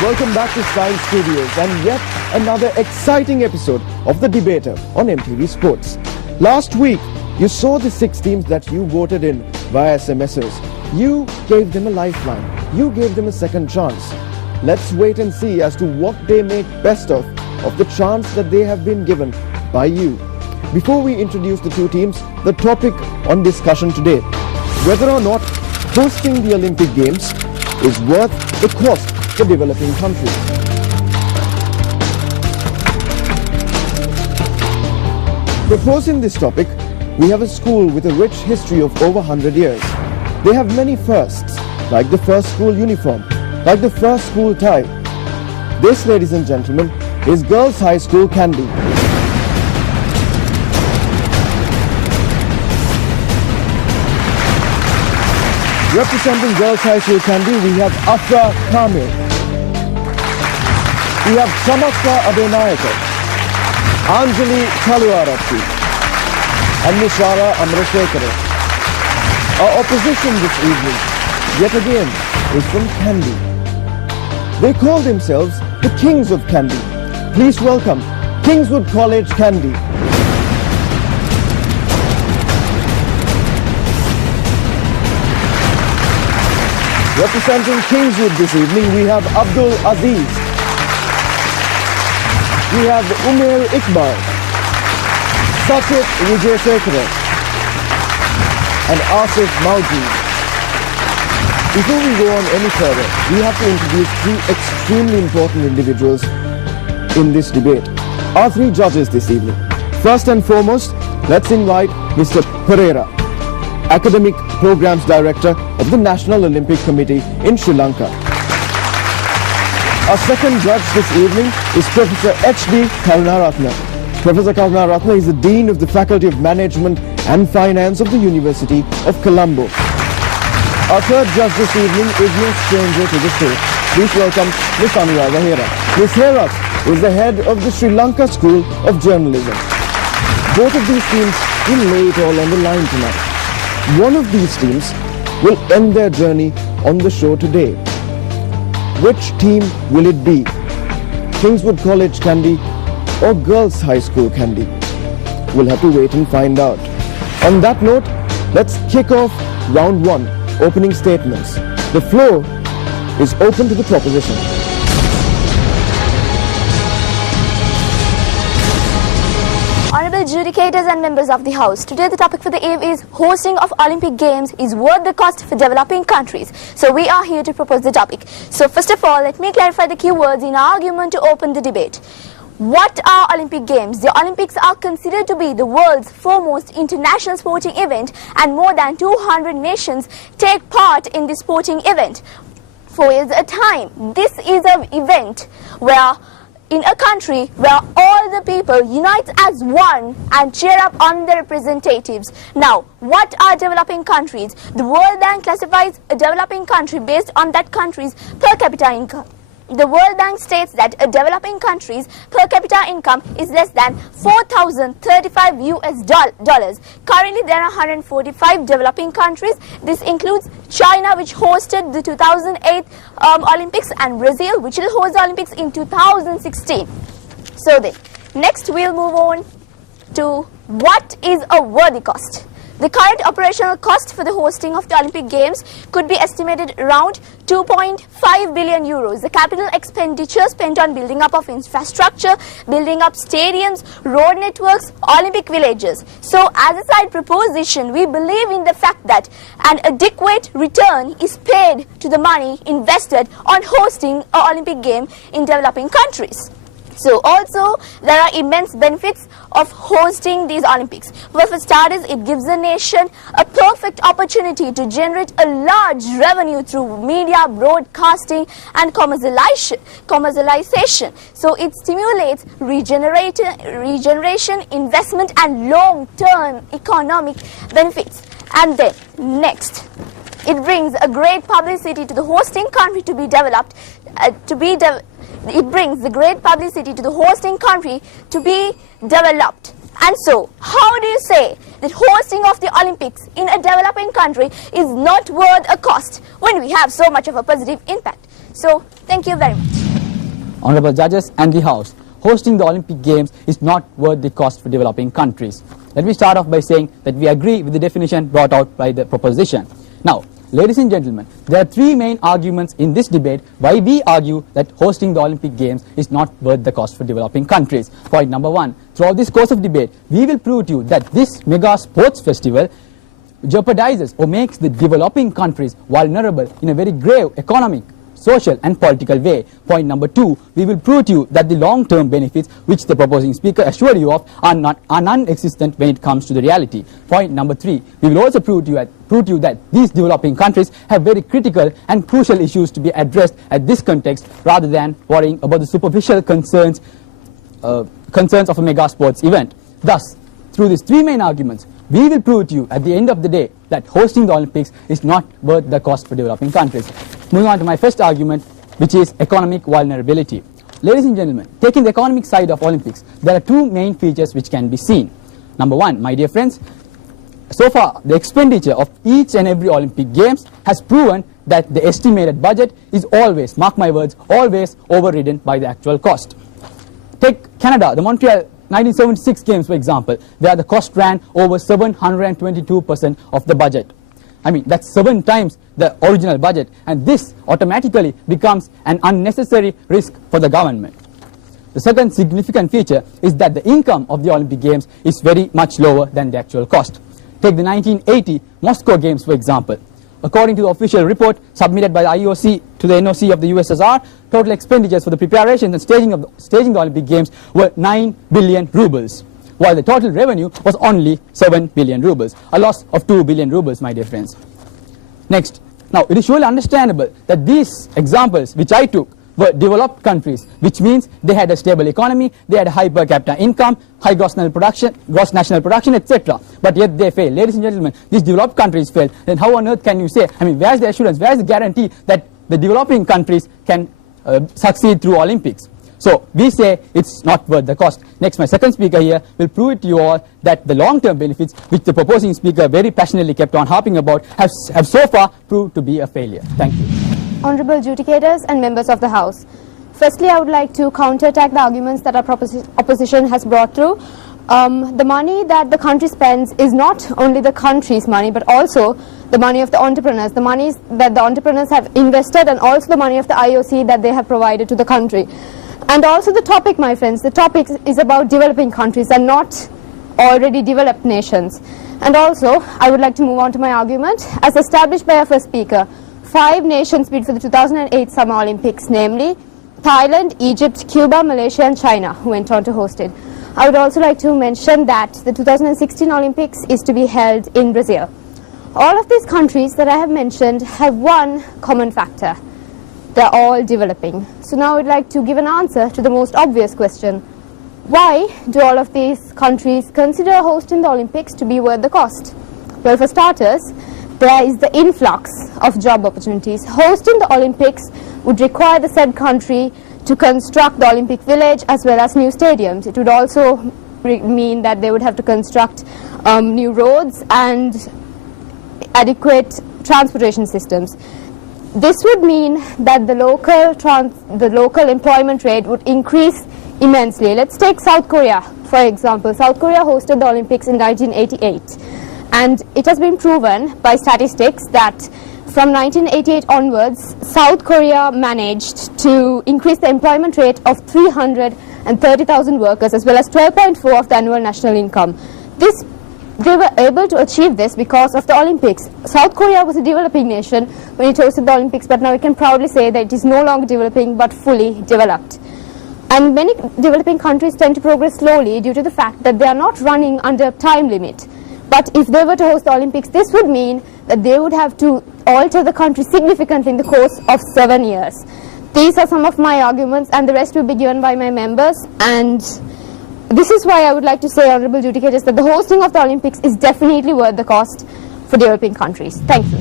Welcome back to Science Studios and yet another exciting episode of The Debater on MTV Sports. Last week, you saw the 6 teams that you voted in via SMSs. You gave them a lifeline. You gave them a second chance. Let's wait and see as to what they make best of the chance that they have been given by you. Before we introduce the 2 teams, the topic on discussion today, whether or not hosting the Olympic Games is worth the cost for developing countries. Proposing this topic, we have a school with a rich history of over 100 years. They have many firsts, like the first school uniform, like the first school tie. This, ladies and gentlemen, is Girls High School Kandy. Representing Girls High School Kandy, we have Afra Kamil. We have Chamakka Abenayaka, Anjali Kaluarati, and Nishara Amrashekara. Our opposition this evening, yet again, is from Kandy. They call themselves the Kings of Kandy. Please welcome Kingswood College Kandy. Representing Kingswood this evening, we have Abdul Aziz. We have Umair Iqbal, Sakit Vijaysekara, and Asif Mauji. Before we go on any further, we have to introduce 3 extremely important individuals in this debate. Our 3 judges this evening. First and foremost, let's invite Mr. Pereira, Academic Programs Director of the National Olympic Committee in Sri Lanka. Our second judge this evening is Professor H.D. Karunaratne. Professor Karunaratne is the Dean of the Faculty of Management and Finance of the University of Colombo. Our third judge this evening is no stranger to the stage. Please welcome Ms. Anuradha Hera. Ms. Hera is the head of the Sri Lanka School of Journalism. Both of these teams will lay it all on the line tonight. One of these teams will end their journey on the show today. Which team will it be? Kingswood College Kandy or Girls High School Kandy? We'll have to wait and find out. On that note, let's kick off round 1, opening statements. The floor is open to the proposition. Honorable adjudicators and members of the House, today the topic for the eve is hosting of Olympic Games is worth the cost for developing countries. So we are here to propose the topic. So first of all, let me clarify the key words in our argument to open the debate. What are Olympic Games? The Olympics are considered to be the world's foremost international sporting event, and more than 200 nations take part in this sporting event. 4 years at a time. This is an event where in a country where all the people unite as one and cheer up on their representatives. Now, what are developing countries? The World Bank classifies a developing country based on that country's per capita income. The World Bank states that a developing country's per capita income is less than $4,035 US. Currently, there are 145 developing countries. This includes China, which hosted the 2008 Olympics, and Brazil, which will host the Olympics in 2016. So then, next we'll move on to what is a worthy cost. The current operational cost for the hosting of the Olympic Games could be estimated around 2.5 billion euros. The capital expenditure spent on building up of infrastructure, building up stadiums, road networks, Olympic villages. So as a side proposition, we believe in the fact that an adequate return is paid to the money invested on hosting an Olympic game in developing countries. So also, there are immense benefits of hosting these Olympics. Well, for starters, it gives the nation a perfect opportunity to generate a large revenue through media, broadcasting and commercialization. So it stimulates regeneration, investment and long-term economic benefits. And then, next, it brings a great publicity to the hosting country to be developed, it brings the great publicity to the hosting country to be developed. And so, how do you say that hosting of the Olympics in a developing country is not worth a cost when we have so much of a positive impact? So, thank you very much. Honorable judges and the House, hosting the Olympic Games is not worth the cost for developing countries. Let me start off by saying that we agree with the definition brought out by the proposition. Now, ladies and gentlemen, there are three main arguments in this debate why we argue that hosting the Olympic Games is not worth the cost for developing countries. Point number one, throughout this course of debate, we will prove to you that this mega sports festival jeopardizes or makes the developing countries vulnerable in a very grave economic, social and political way. Point number two, we will prove to you that the long-term benefits which the proposing speaker assured you of are non-existent when it comes to the reality. Point number three, we will also prove to you that these developing countries have very critical and crucial issues to be addressed at this context rather than worrying about the superficial concerns of a mega sports event. Thus, through these three main arguments, we will prove to you at the end of the day that hosting the Olympics is not worth the cost for developing countries. Moving on to my first argument, which is economic vulnerability. Ladies and gentlemen, taking the economic side of Olympics, there are two main features which can be seen. Number one, my dear friends, so far the expenditure of each and every Olympic Games has proven that the estimated budget is always, mark my words, always overridden by the actual cost. Take Canada, the Montreal 1976 Games, for example, where the cost ran over 722% of the budget. I mean, that's 7 times the original budget, and this automatically becomes an unnecessary risk for the government. The second significant feature is that the income of the Olympic Games is very much lower than the actual cost. Take the 1980 Moscow Games, for example. According to the official report submitted by the IOC to the NOC of the USSR, total expenditures for the preparations and staging the Olympic Games were 9 billion rubles, while the total revenue was only 7 billion rubles, a loss of 2 billion rubles, my dear friends. Next, now it is surely understandable that these examples which I took were developed countries, which means they had a stable economy, they had a high per capita income, high gross national production, etc. But yet they failed. Ladies and gentlemen, these developed countries failed. Then how on earth can you say, I mean, where is the assurance, where is the guarantee that the developing countries can succeed through Olympics? So we say it's not worth the cost. Next, my second speaker here will prove it to you all that the long-term benefits which the proposing speaker very passionately kept on harping about have so far proved to be a failure. Thank you. Honorable adjudicators and members of the House. Firstly, I would like to counterattack the arguments that our opposition has brought through. The money that the country spends is not only the country's money, but also the money of the entrepreneurs, the money that the entrepreneurs have invested, and also the money of the IOC that they have provided to the country. And also the topic, my friends, the topic is about developing countries and not already developed nations. And also, I would like to move on to my argument. As established by our first speaker, 5 nations bid for the 2008 Summer Olympics, namely Thailand, Egypt, Cuba, Malaysia and China, who went on to host it. I would also like to mention that the 2016 Olympics is to be held in Brazil. All of these countries that I have mentioned have one common factor. They're all developing. So now I would like to give an answer to the most obvious question. Why do all of these countries consider hosting the Olympics to be worth the cost? Well, for starters, there is the influx of job opportunities. Hosting the Olympics would require the said country to construct the Olympic Village as well as new stadiums. It would also mean that they would have to construct new roads and adequate transportation systems. This would mean that the local employment rate would increase immensely. Let's take South Korea, for example. South Korea hosted the Olympics in 1988. And it has been proven by statistics that from 1988 onwards, South Korea managed to increase the employment rate of 330,000 workers as well as 12.4% of the annual national income. They were able to achieve this because of the Olympics. South Korea was a developing nation when it hosted the Olympics, but now we can proudly say that it is no longer developing but fully developed. And many developing countries tend to progress slowly due to the fact that they are not running under a time limit. But if they were to host the Olympics, this would mean that they would have to alter the country significantly in the course of 7 years. These are some of my arguments, and the rest will be given by my members. And this is why I would like to say, honorable adjudicators, that the hosting of the Olympics is definitely worth the cost for developing countries. Thank you.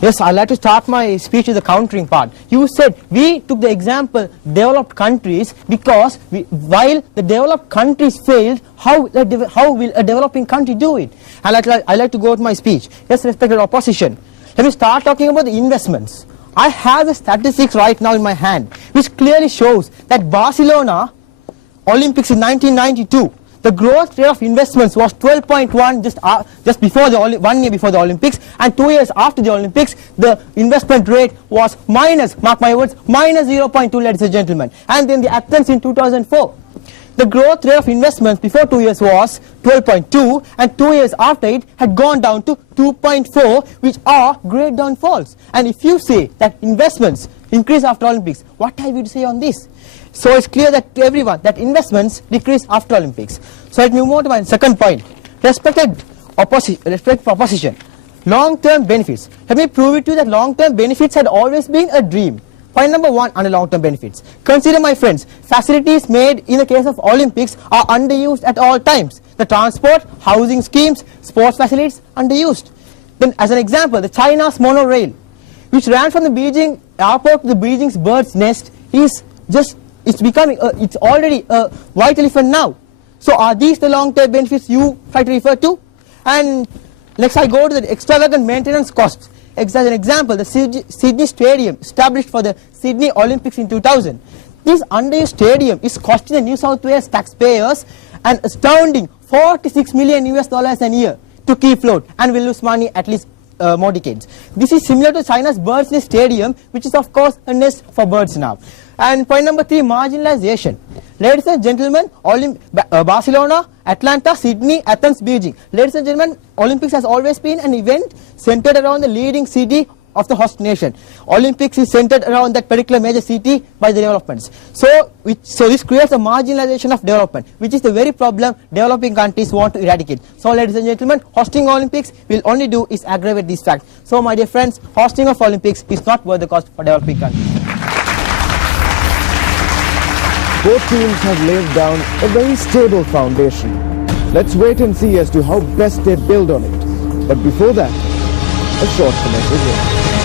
Yes, I'd like to start my speech with the countering part. You said we took the example developed countries because while the developed countries failed, how will a developing country do it? I'd like to go to my speech. Yes, respected opposition. Let me start talking about the investments. I have the statistics right now in my hand, which clearly shows that Barcelona Olympics in 1992, the growth rate of investments was 12.1 just before 1 year before the Olympics, and 2 years after the Olympics, the investment rate was minus, mark my words, minus 0.2, ladies and gentlemen. And then the Athens in 2004, the growth rate of investments before 2 years was 12.2, and 2 years after it had gone down to 2.4, which are great downfalls. And if you say that investments increase after Olympics, what have you to say on this? So it's clear that to everyone that investments decrease after Olympics. So let me move on to my second point. Respect proposition. Long-term benefits. Let me prove it to you that long-term benefits had always been a dream. Point number 1 under long-term benefits. Consider, my friends, facilities made in the case of Olympics are underused at all times. The transport, housing schemes, sports facilities, underused. Then as an example, the China's monorail, which ran from the Beijing airport to the Beijing's bird's nest, it's already a white elephant now. So are these the long-term benefits you try to refer to? And next I go to the extravagant maintenance costs. As an example, the Sydney Stadium, established for the Sydney Olympics in 2000. This underused stadium is costing the New South Wales taxpayers an astounding $46 million a year to keep afloat, and will lose money at least more decades. This is similar to China's bird's nest stadium, which is of course a nest for birds now. And point number 3, marginalization. Ladies and gentlemen, Barcelona, Atlanta, Sydney, Athens, Beijing. Ladies and gentlemen, Olympics has always been an event centered around the leading city of the host nation. Olympics is centered around that particular major city by the developments. So this creates a marginalization of development, which is the very problem developing countries want to eradicate. So ladies and gentlemen, hosting Olympics will only do is aggravate these facts. So my dear friends, hosting of Olympics is not worth the cost for developing countries. Both teams have laid down a very stable foundation. Let's wait and see as to how best they build on it. But before that, a short commercial break.